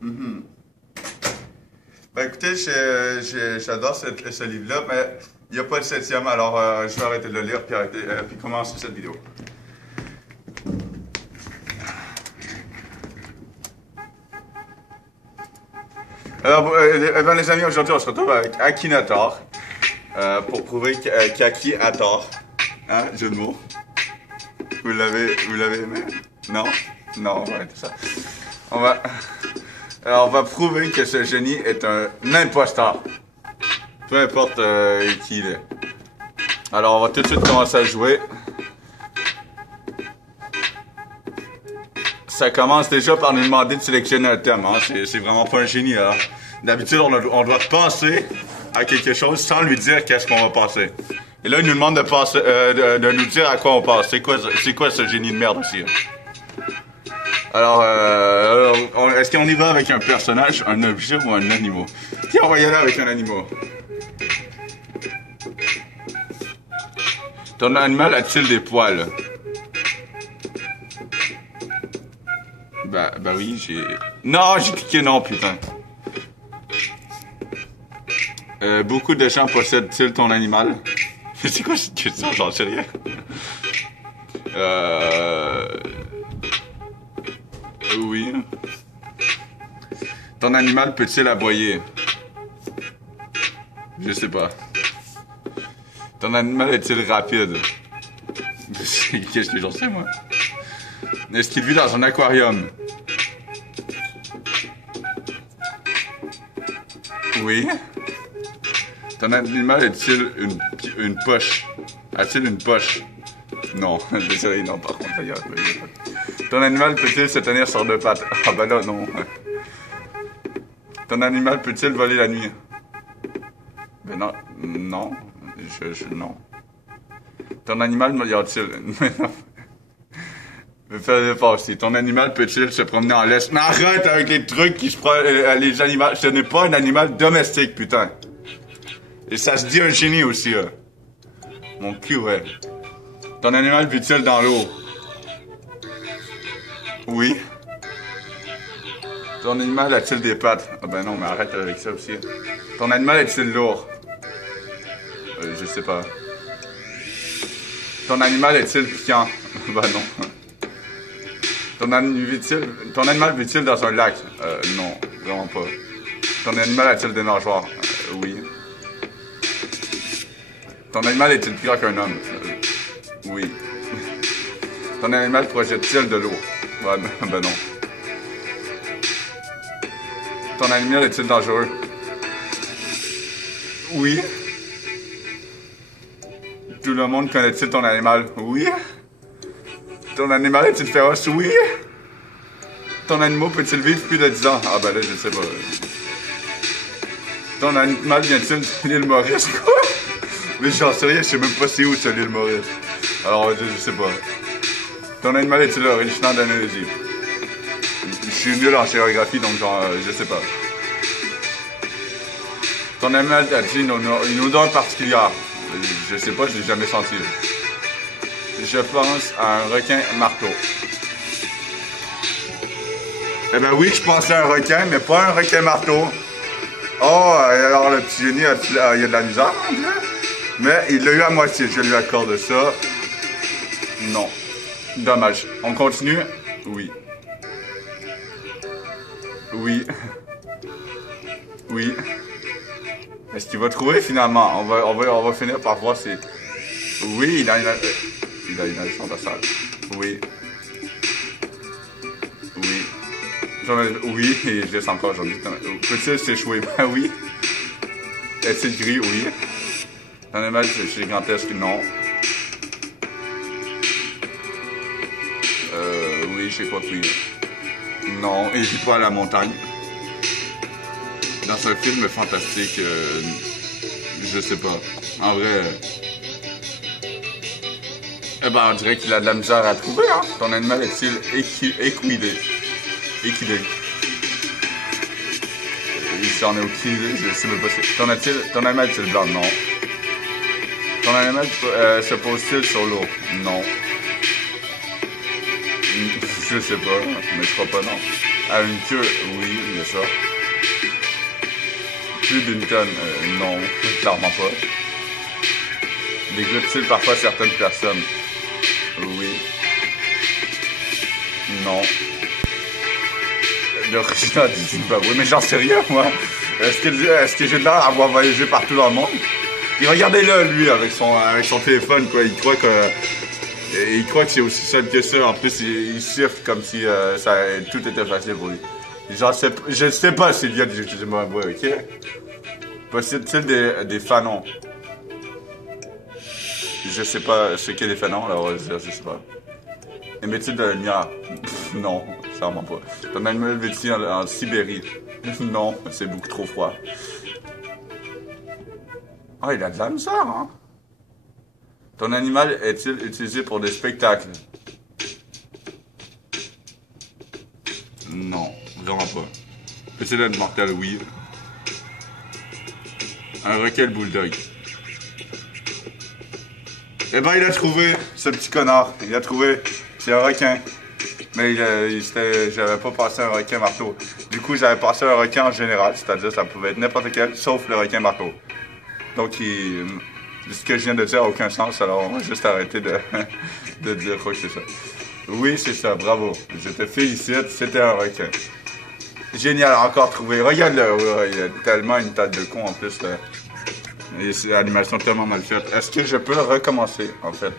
Mhm. Ben écoutez, j'adore ce livre-là, mais il n'y a pas le septième, alors je vais arrêter de le lire puis commencer cette vidéo. Alors, ben, les amis, aujourd'hui, on se retrouve avec Akinator pour prouver qu'Aki a tort. Hein, jeu de mots. Vous l'avez aimé? Non? Non, ouais, tout ça. Alors, on va prouver que ce génie est un imposteur. Peu importe qui il est. Alors, on va tout de suite commencer à jouer. Ça commence déjà par nous demander de sélectionner un thème. Hein. C'est vraiment pas un génie. Hein. D'habitude, on doit penser à quelque chose sans lui dire qu'est-ce qu'on va passer. Et là, il nous demande de nous dire à quoi on passe. C'est quoi ce génie de merde aussi? Hein? Alors, est-ce qu'on y va avec un personnage, un objet ou un animal? Tiens, on va y aller avec un animal. Ton animal a-t-il des poils? Bah oui, j'ai... Non, j'ai cliqué non, putain. Beaucoup de gens possèdent-ils ton animal? C'est quoi cette question? J'en sais rien. Oui. Ton animal peut-il aboyer? Je sais pas. Ton animal est-il rapide? Qu'est-ce que j'en sais, moi? Est-ce qu'il vit dans un aquarium? Oui. Ton animal est-il une poche? A-t-il une poche? Non. Désolé, non, par contre, regarde. Ton animal peut-il se tenir sur deux pattes? Ah ben là, non. Ton animal peut-il voler la nuit? Ben non. Non. Non. Ton animal me regarde-t-il? Fais pas aussi. Ton animal peut-il se promener en laisse? Mais arrête avec les trucs qui se prennent les animaux. Ce n'est pas un animal domestique, putain. Et ça se dit un génie aussi, là. Mon cul, ouais. Ton animal vit-il dans l'eau? Oui. Ton animal a-t-il des pattes? Ah ben non, mais arrête avec ça aussi. Ton animal est-il lourd? Je sais pas. Ton animal est-il piquant? Ben non. Ton animal vit-il dans un lac? Non, vraiment pas. Ton animal a-t-il des nageoires? Oui. Ton animal est-il plus grand qu'un homme? Oui. Ton animal projette-t-il de l'eau? Ben non. Ton animal est-il dangereux? Oui. Tout le monde connaît-il ton animal? Oui. Ton animal est-il féroce? Oui. Ton animal peut-il vivre plus de 10 ans? Ah ben là, je sais pas. Ton animal vient-il de l'île Maurice? Quoi? Mais j'en sais rien, je sais même pas c'est où c'est l'île Maurice. Alors, je sais pas. Ton animal est-il originaire d'Indonésie? Je suis nul en géographie, donc genre, je sais pas. Ton animal a-t-il une odeur particulière? Je sais pas, je l'ai jamais senti. Je pense à un requin marteau. Eh ben oui, je pensais à un requin, mais pas un requin marteau. Oh, alors le petit génie, il y a de la misère, on dirait. Mais il l'a eu à moitié, je lui accorde ça. Non. Dommage. On continue? Oui. Oui. Oui. Est-ce qu'il va trouver finalement? On va finir par voir si... Oui, il a une leçon de salle. Oui. Oui. Oui, et je laisse encore aujourd'hui. Peut-il s'échouer? Ben oui. Est-il gris? Oui. Un animal gigantesque? Non. Oui, je crois que oui. Non, il vit pas à la montagne. Dans un film fantastique, je sais pas. En vrai... Eh ben, on dirait qu'il a de la misère à trouver, hein. Ton animal est-il équidé? Équidé. Il s'en est aucune idée, je sais même pas si... Ton animal est-il blanc? Non. Ton animal se pose-t-il sur l'eau? Non. Je sais pas, mais je crois pas, non. A une queue, oui, bien sûr. Plus d'une tonne, non, clairement pas. Dégoûte-t-il parfois certaines personnes? Oui. Non. L'origine du Zimbabwe, mais j'en sais rien, moi. Est-ce que j'ai l'air d'avoir voyagé partout dans le monde? Et regardez-le, lui, avec son téléphone, quoi. Il croit que c'est aussi simple que ça. En plus, il siffle comme si tout était facile pour lui. Je ne sais pas s'il y a du Zimbabwe, ok? Possible-t-il des fanons? Je sais pas ce qu'est des fanons, alors je sais pas. Émet-il de la lumière? Non, sûrement pas. Ton animal vit-il en Sibérie? Non, c'est beaucoup trop froid. Ah, il a de la misère, hein? Ton animal est-il utilisé pour des spectacles? Non, vraiment pas. Peut-il être mortel? Oui. Un requin bulldog. Eh ben, il a trouvé, ce petit connard. Il a trouvé. C'est un requin. Mais j'avais pas passé un requin marteau. Du coup, j'avais passé un requin en général, c'est-à-dire ça pouvait être n'importe quel, sauf le requin marteau. Donc, ce que je viens de dire n'a aucun sens, alors on va juste arrêter de dire quoi que c'est ça. Oui, c'est ça, bravo. Je te félicite, c'était un requin. Génial, encore trouvé. Regarde-le, ouais, il a tellement une tête de con en plus. Là. Et c'est l'animation tellement mal faite. Est-ce que je peux recommencer, en fait?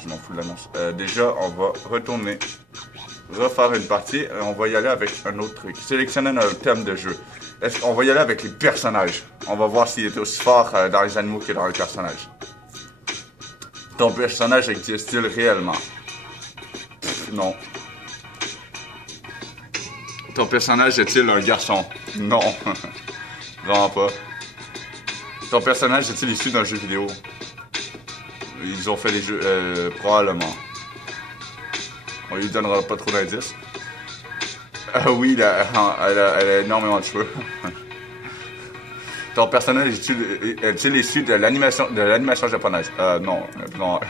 Je m'en fous de l'annonce. Déjà, on va retourner, refaire une partie, et on va y aller avec un autre truc. Sélectionner un thème de jeu. On va y aller avec les personnages. On va voir s'il est aussi fort dans les animaux que dans les personnages. Ton personnage existe-t-il réellement? Non. Ton personnage est-il un garçon? Non. Vraiment pas. Ton personnage est-il issu d'un jeu vidéo? Ils ont fait les jeux, probablement. On lui donnera pas trop d'indices. Oui, elle a énormément de cheveux. Ton personnage est-il issu de l'animation japonaise? Non,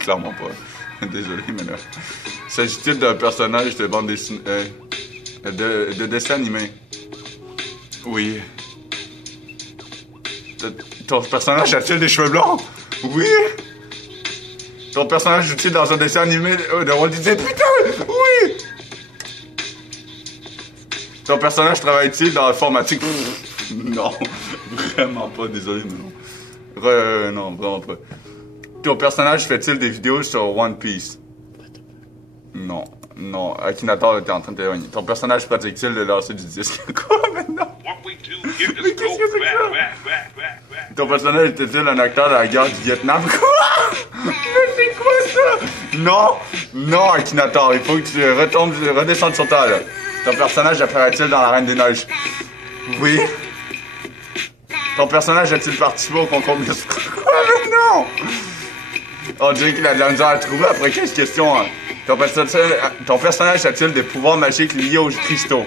clairement pas. Désolé, mais là. S'agit-il d'un personnage de bande dessinée, de dessin animé? Oui. Ton personnage a-t-il des cheveux blancs? Oui. Ton personnage est-il dans un dessin animé de Walt Disney? Putain! Oui! Ton personnage travaille-t-il dans l'informatique? Non, vraiment pas, désolé, mais non. Non, vraiment pas. Ton personnage fait-il des vidéos sur One Piece? Non, non, Akinator était en train de t'éloigner. Ton personnage pratique-t-il de lancer du disque? Quoi, maintenant? Mais qu'est-ce que c'est que ça? Ton personnage était-il un acteur de la guerre du Vietnam? Quoi? Mais c'est quoi ça? Non, non, Akinator, il faut que tu redescendes sur terre, là. Ton personnage apparaît-il dans la Reine des Neiges? Oui. Ton personnage a-t-il participé au concours de Miss? Quoi, mais non? On dirait qu'il a de la misère à trouver après 15 questions. Hein. Ton personnage a-t-il des pouvoirs magiques liés aux cristaux?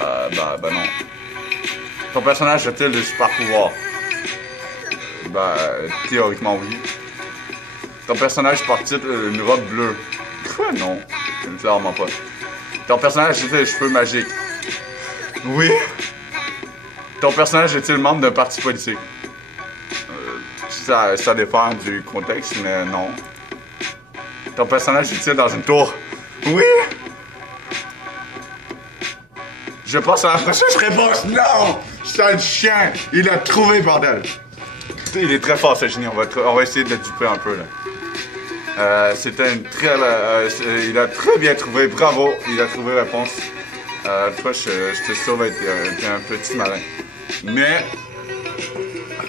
Bah non. Ton personnage a-t-il des super pouvoirs? Bah, théoriquement oui. Ton personnage porte-t-il une robe bleue? Quoi, non? Clairement pas. Ton personnage a-t-il des cheveux magiques? Oui. Ton personnage est-il membre d'un parti politique? Ça dépend du contexte, mais non. Ton personnage est-il dans une tour? Oui. Je passe à la prochaine réponse. Non! Sale chien! Il a trouvé, bordel! Il est très fort, ce génie. On va essayer de le duper un peu, là. C'était une très... il a très bien trouvé. Bravo! Il a trouvé réponse. Toi, je te sauve t'es un petit malin. Mais...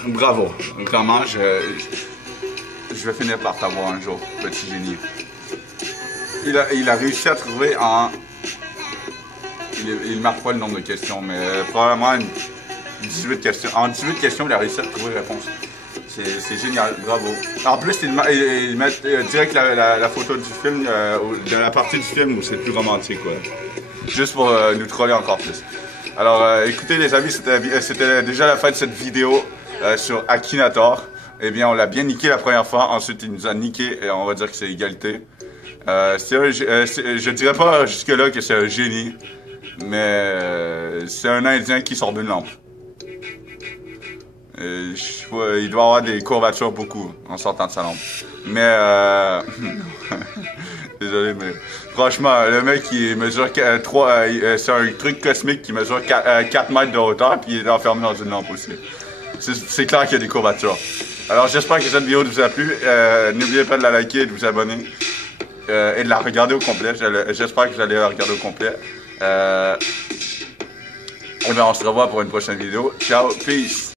Bravo. Vraiment, je vais finir par t'avoir un jour, petit génie. Il a réussi à trouver en... Il marque pas le nombre de questions, mais probablement 18 questions. En 18 questions, il a réussi à trouver réponse. C'est génial, bravo. En plus, il met direct la photo du film, de la partie du film où c'est plus romantique, quoi. Juste pour nous troller encore plus. Alors, écoutez les amis, c'était déjà la fin de cette vidéo sur Akinator. Eh bien, on l'a bien niqué la première fois, ensuite il nous a niqué, et on va dire que c'est égalité. Je dirais pas jusque-là que c'est un génie, mais c'est un Indien qui sort d'une lampe. Il doit avoir des courbatures beaucoup en sortant de sa lampe. Mais désolé, mais franchement, le mec il mesure 3, c'est un truc cosmique qui mesure 4 mètres de hauteur puis il est enfermé dans une lampe aussi. C'est clair qu'il y a des courbatures. Alors j'espère que cette vidéo vous a plu. N'oubliez pas de la liker et de vous abonner. Et de la regarder au complet. J'espère que vous allez la regarder au complet. Et bien on se revoit pour une prochaine vidéo. Ciao, peace!